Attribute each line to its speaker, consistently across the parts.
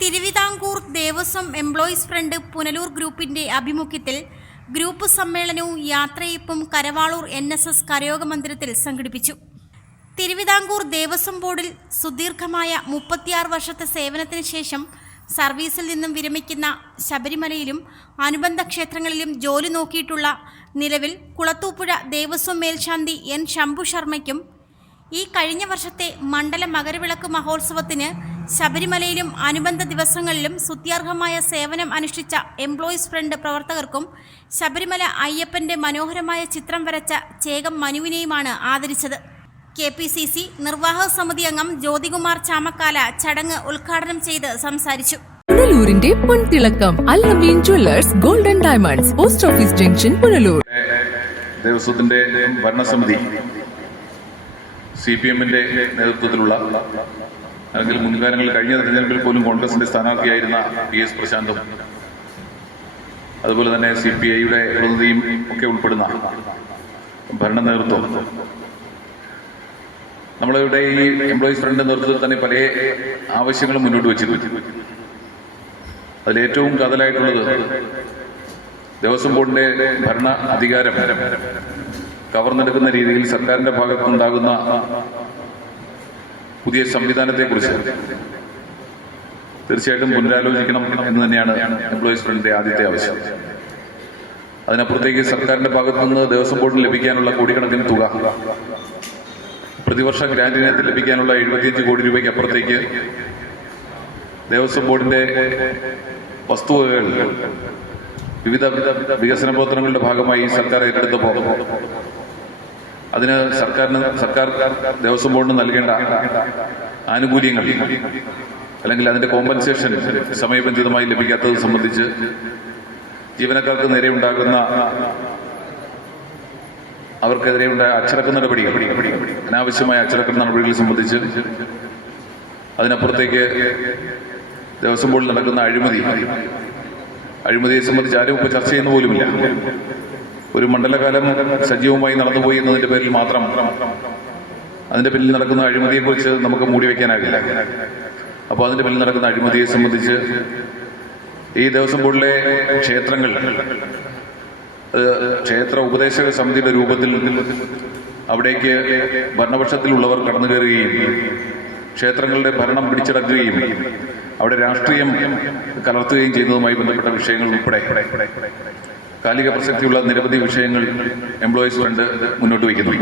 Speaker 1: Thiruvithamkoor Devaswom employees front Punalur ഗ്രൂപ്പിന്റെ ആഭിമുഖ്യത്തിൽ group സമ്മേളനവും യാത്രയപ്പും കരവാളൂർ എൻ എസ് എസ് കരയോഗ മന്ദിരത്തിൽ സംഘടിപ്പിച്ചു. തിരുവിതാംകൂർ ദേവസ്വം ബോർഡിൽ സുദീർഘമായ മുപ്പത്തിയാറ് വർഷത്തെ സേവനത്തിന് ശേഷം സർവീസിൽ നിന്നും വിരമിക്കുന്ന ശബരിമലയിലും അനുബന്ധ ക്ഷേത്രങ്ങളിലും ജോലി നോക്കിയിട്ടുള്ള നിലവിൽ കുളത്തൂപ്പുഴ ദേവസ്വം മേൽശാന്തി എൻ ശംഭു ശർമ്മയ്ക്കും ഈ കഴിഞ്ഞ വർഷത്തെ മണ്ഡല മകരവിളക്ക് മഹോത്സവത്തിന് ശബരിമലയിലും അനുബന്ധ ദിവസങ്ങളിലും സ്തുത്യർഹമായ സേവനം അനുഷ്ഠിച്ച എംപ്ലോയീസ് ഫ്രണ്ട് പ്രവർത്തകർക്കും ശബരിമല അയ്യപ്പന്റെ മനോഹരമായ ചിത്രം വരച്ച ചേകം മനുവിനെയുമാണ് ആദരിച്ചത്. കെ പി സി സി നിർവാഹക സമിതി അംഗം ജ്യോതികുമാർ ചാമക്കാല ചടങ്ങ് ഉദ്ഘാടനം ചെയ്ത് സംസാരിച്ചു.
Speaker 2: പുനലൂരിന്റെ പൊൻതിളക്കം Allameen jewellers golden diamonds post office junction Punalur.
Speaker 3: ദേവസ്വത്തിന്റെ ഭരണസമിതി സി പി എമ്മിന്റെ നേതൃത്വത്തിലുള്ള അല്ലെങ്കിൽ മുൻകാലങ്ങളിൽ കഴിഞ്ഞ തെരഞ്ഞെടുപ്പിൽ പോലും കോൺഗ്രസിന്റെ സ്ഥാനാർത്ഥിയായിരുന്ന പി എസ് പ്രശാന്തും അതുപോലെ തന്നെ സി പി ഐയുടെ പ്രതിനിധിയും ഒക്കെ ഉൾപ്പെടുന്ന ഭരണ നേതൃത്വം നമ്മളിവിടെ ഈ എംപ്ലോയീസ് ഫ്രണ്ട് നേതൃത്വത്തിൽ തന്നെ പല ആവശ്യങ്ങളും മുന്നോട്ട് വെച്ചിട്ടുണ്ട്. അതിലേറ്റവും കാതലായിട്ടുള്ളത് ദേവസ്വം ബോർഡിന്റെ ഭരണ അധികാരം കവർന്നെടുക്കുന്ന രീതിയിൽ സർക്കാരിന്റെ ഭാഗത്തുനിന്നുണ്ടാകുന്ന പുതിയ സംവിധാനത്തെക്കുറിച്ച്. തീർച്ചയായിട്ടും പുനരാലോചിക്കണം എന്ന് തന്നെയാണ് എംപ്ലോയീസ് ഫ്രണ്ടിന്റെ ആദ്യത്തെ ആവശ്യം. അതിനപ്പുറത്തേക്ക് സർക്കാരിന്റെ ഭാഗത്തു നിന്ന് ദേവസ്വം ബോർഡിന് ലഭിക്കാനുള്ള കോടിക്കണക്കിന് തുക. പ്രതിവർഷ ഗ്രാന്റ് ഇനത്തിൽ ലഭിക്കാനുള്ള എഴുപത്തിയഞ്ച് കോടി രൂപയ്ക്ക് അപ്പുറത്തേക്ക് ദേവസ്വം ബോർഡിന്റെ വസ്തുവകകൾ വിവിധ വികസന പ്രവർത്തനങ്ങളുടെ ഭാഗമായി സർക്കാർ ഏറ്റെടുത്തപ്പോൾ അതിന് സർക്കാരിന് സർക്കാർ ദേവസ്വം ബോർഡിന് നൽകേണ്ട ആനുകൂല്യങ്ങൾ അല്ലെങ്കിൽ അതിന്റെ കോമ്പൻസേഷൻ സമയബന്ധിതമായി ലഭിക്കാത്തത് സംബന്ധിച്ച് ജീവനക്കാർക്ക് നേരെ ഉണ്ടാകുന്ന അവർക്കെതിരെ ഉണ്ടായ അച്ചടക്ക നടപടി അനാവശ്യമായ അച്ചടക്ക നടപടികൾ സംബന്ധിച്ച് അതിനപ്പുറത്തേക്ക് ദേവസ്വം ബോർഡിൽ നടക്കുന്ന അഴിമതി അഴിമതിയെ സംബന്ധിച്ച് ആരും ഇപ്പോൾ ചർച്ച ചെയ്യുന്ന പോലുമില്ല. ഒരു മണ്ഡലകാലം സജീവമായി നടന്നുപോയി എന്നതിന്റെ പേരിൽ മാത്രം അതിന്റെ പിന്നിൽ നടക്കുന്ന അഴിമതിയെക്കുറിച്ച് നമുക്ക് മൂടി വയ്ക്കാനാകില്ല അപ്പോൾ അതിന്റെ പിന്നിൽ നടക്കുന്ന അഴിമതിയെ സംബന്ധിച്ച് ഈ ദിവസം ബോർഡിലെ ക്ഷേത്രങ്ങൾ ക്ഷേത്ര ഉപദേശക സമിതിയുടെ രൂപത്തിൽ അവിടേക്ക് ഭരണപക്ഷത്തിലുള്ളവർ കടന്നു കയറുകയും ക്ഷേത്രങ്ങളുടെ ഭരണം പിടിച്ചടക്കുകയും അവിടെ രാഷ്ട്രീയം കലർത്തുകയും ചെയ്യുന്നതുമായി ബന്ധപ്പെട്ട വിഷയങ്ങൾ ഉൾപ്പെടെ. കാലിക പ്രസക്തിയുള്ള നിരവധി വിഷയങ്ങൾ എംപ്ലോയീസ് ഫ്രണ്ട് മുന്നോട്ട് വയ്ക്കുന്നു.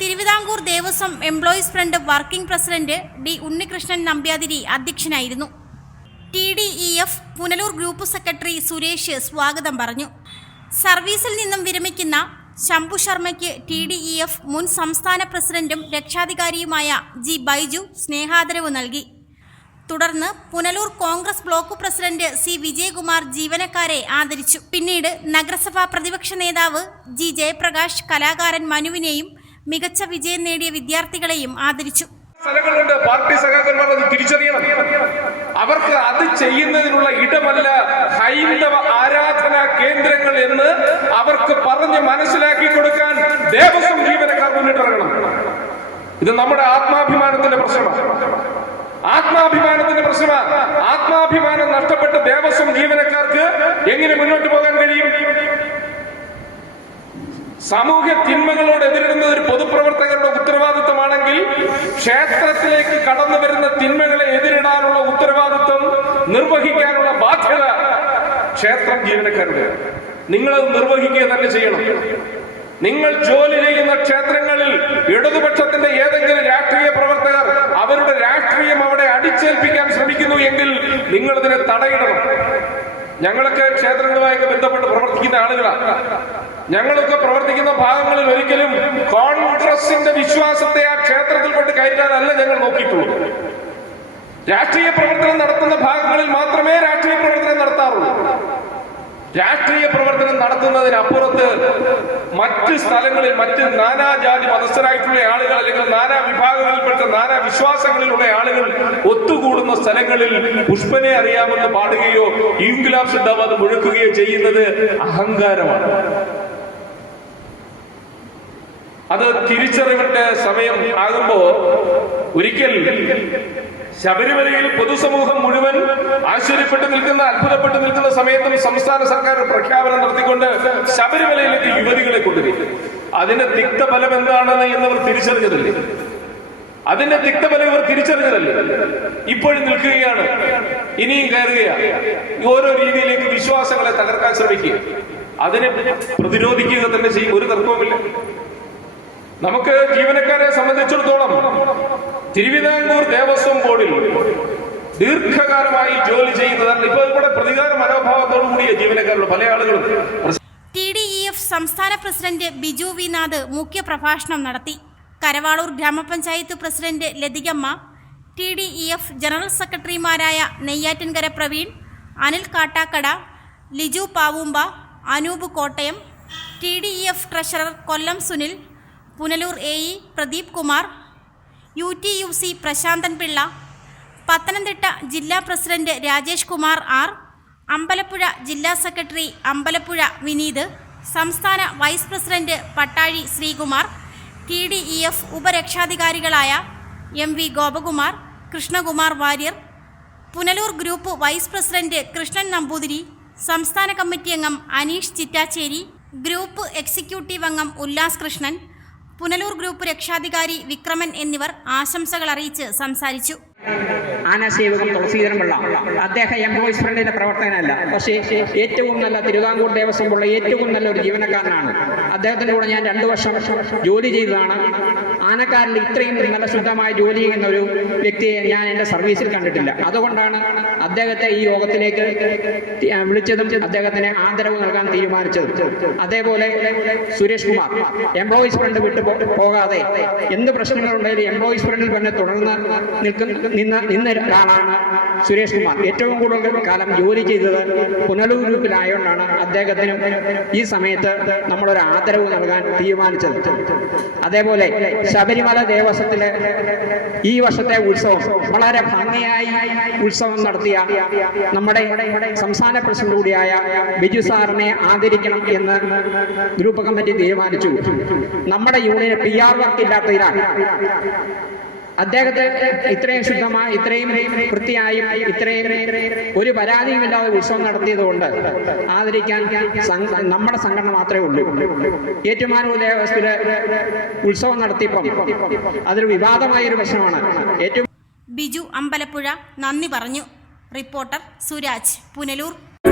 Speaker 1: Thiruvithamkoor Devaswom employees front working president D Unnikrishnan Nambiathiri അധ്യക്ഷനായിരുന്നു. T D E F Punalur group secretary Suresh സ്വാഗതം പറഞ്ഞു. സർവീസിൽ നിന്നും വിരമിക്കുന്ന ശംഭു ശർമ്മയ്ക്ക് ടി ഡി ഇ എഫ് മുൻ സംസ്ഥാന പ്രസിഡന്റും രക്ഷാധികാരിയുമായ ജി ബൈജു സ്നേഹാദരവ് നൽകി. തുടർന്ന് Punalur Congress block president C Vijayakumar ജീവനക്കാരെ ആദരിച്ചു. പിന്നീട് നഗരസഭാ പ്രതിപക്ഷ നേതാവ് ജി ജയപ്രകാശ് കലാകാരൻ മനുവിനെയും മികച്ച വിജയം നേടിയ വിദ്യാർത്ഥികളെയും ആദരിച്ചു.
Speaker 4: സ്ഥലങ്ങളുണ്ട് പാർട്ടി സഖാക്കന്മാർ അത് തിരിച്ചറിയണം. അവർക്ക് അത് ചെയ്യുന്നതിനുള്ള ഇടമല്ല ഹൈന്ദവ ആരാധനാ കേന്ദ്രങ്ങൾ എന്ന് അവർക്ക് പറഞ്ഞ് മനസ്സിലാക്കി കൊടുക്കാൻ ദേവസ്വം ജീവനക്കാർ മുന്നിട്ടിറങ്ങണം. ഇത് നമ്മുടെ ആത്മാഭിമാനത്തിന്റെ പ്രശ്നമാണ്. ആത്മാഭിമാനത്തിന്റെ പ്രശ്നമാണ് ആത്മാഭിമാനം നഷ്ടപ്പെട്ട ദേവസ്വം ജീവനക്കാർക്ക് എങ്ങനെ മുന്നോട്ട് പോകാൻ കഴിയും? സാമൂഹ്യ തിന്മകളോട് എതിരിടുന്നത് ഒരു പൊതുപ്രവർത്തകരുടെ ഉത്തരവാദിത്തമാണെങ്കിൽ ക്ഷേത്രത്തിലേക്ക് കടന്നു വരുന്ന തിന്മകളെ എതിരിടാനുള്ള ഉത്തരവാദിത്തം നിർവഹിക്കാനുള്ള ബാധ്യത ക്ഷേത്രം ജീവനക്കാരുടെ. നിങ്ങളത് നിർവഹിക്കുക തന്നെ ചെയ്യണം. നിങ്ങൾ ജോലി ചെയ്യുന്ന ക്ഷേത്രങ്ങളിൽ ഇടതുപക്ഷത്തിന്റെ ഏതെങ്കിലും രാഷ്ട്രീയ ഇതിനെ തടയിടണം. ഞങ്ങളൊക്കെ ക്ഷേത്രങ്ങളുമായൊക്കെ ബന്ധപ്പെട്ട് പ്രവർത്തിക്കുന്ന ആളുകളാണ് ഞങ്ങളൊക്കെ പ്രവർത്തിക്കുന്ന ഭാഗങ്ങളിൽ ഒരിക്കലും കോൺഗ്രസിന്റെ വിശ്വാസത്തെ ആ ക്ഷേത്രത്തിൽ കൊണ്ട് കയറ്റാനല്ല ഞങ്ങൾ നോക്കിയിട്ടുള്ളൂ രാഷ്ട്രീയ പ്രവർത്തനം നടത്തുന്ന ഭാഗങ്ങളിൽ മാത്രമേ രാഷ്ട്രീയ പ്രവർത്തനം നടത്താറുള്ളൂ. രാഷ്ട്രീയ പ്രവർത്തനം നടത്തുന്നതിനപ്പുറത്ത് മറ്റ് സ്ഥലങ്ങളിൽ മറ്റ് നാനാജാതി മതസ്ഥരായിട്ടുള്ള ആളുകൾ അല്ലെങ്കിൽ നാനാ വിഭാഗങ്ങളിൽപ്പെട്ട നാനാ വിശ്വാസങ്ങളിലുള്ള ആളുകൾ ഒത്തുകൂടുന്ന സ്ഥലങ്ങളിൽ പുഷ്പനെ അറിയാമെന്ന് പാടുകയോ ഇംഗ്ലാബ് സിദ്ധാബാദ് മുഴക്കുകയോ ചെയ്യുന്നത് അഹങ്കാരമാണ്. അത് തിരിച്ചറിവിന്റെ സമയം ആകുമ്പോ ഒരിക്കൽ ശബരിമലയിൽ പൊതുസമൂഹം മുഴുവൻ ആശ്ചര്യപ്പെട്ടു നിൽക്കുന്ന അത്ഭുതപ്പെട്ടു നിൽക്കുന്ന സമയത്തും സംസ്ഥാന സർക്കാർ പ്രഖ്യാപനം നടത്തിക്കൊണ്ട് ശബരിമലയിലേക്ക് യുവതികളെ കൊണ്ടുവരും അതിന്റെ തിക്തഫലം എന്താണെന്ന് ഇന്നവർ തിരിച്ചറിഞ്ഞതല്ലേ? അതിന്റെ തിക്തഫലം ഇവർ തിരിച്ചറിഞ്ഞതല്ലേ? ഇപ്പോഴും നിൽക്കുകയാണ്. ഇനിയും കയറുകയാണ് ഓരോ രീതിയിലേക്ക് വിശ്വാസങ്ങളെ തകർക്കാൻ ശ്രമിക്കുക. അതിനെ പ്രതിരോധിക്കുക തന്നെ ചെയ്യും. ഒരു തർക്കവുമില്ല. നമുക്ക് ജീവനക്കാരെ സംബന്ധിച്ചിടത്തോളം തിരുവിതാംകൂർ ദേവസ്വം ബോർഡിൽ ദീർഘകാലമായി ജോലി ചെയ്യുന്നതാണ്. ഇപ്പൊ ഇവിടെ പ്രതികാര മനോഭാവത്തോടു കൂടിയ ജീവനക്കാരുള്ള പല ആളുകളും.
Speaker 1: ടി ഡി ഇ എഫ് സംസ്ഥാന പ്രസിഡന്റ് ബിജു വി നാഥ് മുഖ്യപ്രഭാഷണം നടത്തി. കരവാളൂർ ഗ്രാമപഞ്ചായത്ത് president Lathikamma T D E F general സെക്രട്ടറിമാരായ Neyyattinkara Praveen Anil Kattakada Liju Pavumba Anoop Kottayam T D E F treasurer Kollam Sunil Punalur A E Pradeep Kumar U T U C Prashanthan Pillai Pathanamthitta ജില്ലാ president Rajesh Kumar R Ambalappuzha ജില്ലാ secretary Ambalappuzha Vineeth സംസ്ഥാന vice president Pattazhi Sreekumar T D E F ഉപരക്ഷാധികാരികളായ M V Gopakumar Krishnakumar Warrier Punalur group vice president Krishnan Namboothiri സംസ്ഥാന committee അംഗം Aneesh ചിറ്റാച്ചേരി group executive അംഗം Ullas Krishnan Punalur group രക്ഷാധികാരി വിക്രമൻ എന്നിവർ ആശംസകൾ അറിയിച്ച് സംസാരിച്ചു.
Speaker 5: ആനസേവകം തുളസീധരമുള്ള അദ്ദേഹം എംപ്ലോയീസ് ഫ്രണ്ടിന്റെ പ്രവർത്തകനല്ല. പക്ഷേ ഏറ്റവും നല്ല തിരുവിതാംകൂർ ദേവസ്വം ഏറ്റവും നല്ല ഒരു ജീവനക്കാരനാണ്. അദ്ദേഹത്തിന്റെ കൂടെ ഞാൻ രണ്ടു വർഷം ജോലി ചെയ്തതാണ്. ആനക്കാരിൽ ഇത്രയും നല്ല ശുദ്ധമായി ജോലി ചെയ്യുന്ന ഒരു വ്യക്തിയെ ഞാൻ എന്റെ സർവീസിൽ കണ്ടിട്ടില്ല. അതുകൊണ്ടാണ് അദ്ദേഹത്തെ ഈ യോഗത്തിലേക്ക് വിളിച്ചതും അദ്ദേഹത്തിന് ആദരവ് നൽകാൻ തീരുമാനിച്ചതും. അതേപോലെ സുരേഷ് കുമാർ എംപ്ലോയീസ് ഫ്രണ്ട് വിട്ടു പോകാതെ എന്ത് പ്രശ്നങ്ങളുണ്ടെങ്കിലും എംപ്ലോയീസ് ഫ്രണ്ടിൽ തന്നെ തുടർന്ന് നിൽക്കുന്ന നിന്ന് നിന്ന ഒരാളാണ് സുരേഷ് കുമാർ. ഏറ്റവും കൂടുതൽ കാലം ജോലി ചെയ്തത് പുനലൂർ ഗ്രൂപ്പിലായതുകൊണ്ടാണ് അദ്ദേഹത്തിന് ഈ സമയത്ത് നമ്മളൊരു ആദരവ് നൽകാൻ തീരുമാനിച്ചത്. അതേപോലെ ശബരിമല ദേവസ്വത്തിലെ ഈ വർഷത്തെ ഉത്സവം വളരെ ഭംഗിയായി ഉത്സവം നടത്തിയ നമ്മുടെ സംസ്ഥാന പ്രസിഡന്റ് കൂടിയായ ബിജു സാറിനെ ആദരിക്കണം എന്ന് ഗ്രൂപ്പ് കമ്മിറ്റി തീരുമാനിച്ചു. നമ്മുടെ യൂണിയൻ പി ആർ വർക്ക് ഇല്ലാത്തതിനാൽ അദ്ദേഹത്തെ ഇത്രയും ശുദ്ധമായി ഇത്രയും വൃത്തിയായും ഇത്രയും ഒരു പരാതിയും പരാതിയുമില്ലാതെ ഉത്സവം നടത്തിയതുകൊണ്ട് ആദരിക്കാൻ നമ്മുടെ സംഘടന മാത്രമേ ഉള്ളൂ. ഏറ്റുമാനൂർ ദേവസ്ഥയിൽ ഉത്സവം നടത്തിയപ്പം അതൊരു വിവാദമായ ഒരു പ്രശ്നമാണ്. ഏറ്റവും
Speaker 1: ബിജു അമ്പലപ്പുഴ നന്ദി പറഞ്ഞു. റിപ്പോർട്ടർ സുരാജ് പുനലൂർ.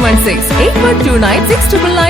Speaker 2: 916 8129 699